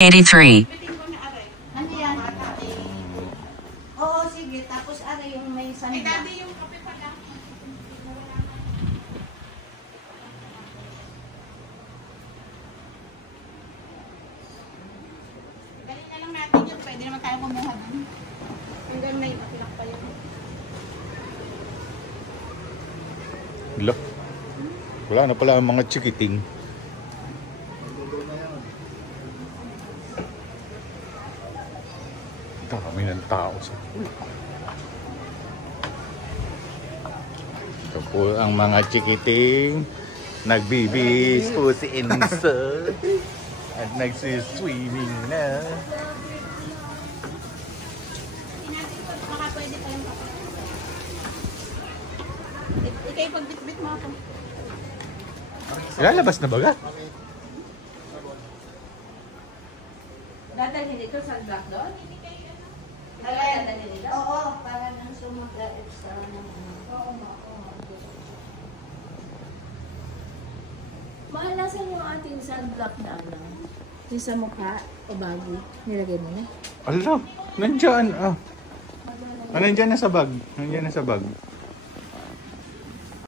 83. Ano yan? Oo, sige. Tapos ano yung may sanda? Daddy, yung kape pala. Galing na lang natin yun. Pwede naman tayo kumuha dun. Hanggang na yung matilak pa yun. Look. Wala na pala ang mga chikiting. Dami ng tao sa ito po ang mga chikiting. Nagbibis po si Enzo. At nagsiswimming na. Baka pwede pa yung kape. Ikay pagbitbit mo ako. Lalabas na baga? Dadalhin ito sa black doon? Dadalhin ito? Oo, para nang sumagait sa ano. Oo, Mahal, nasan yung ating sunblock na ano? Yung sa mukha o bago? Nilagay mo na? Ala, nandyan. Ah, nandyan na sa bag. Nandyan na sa bag.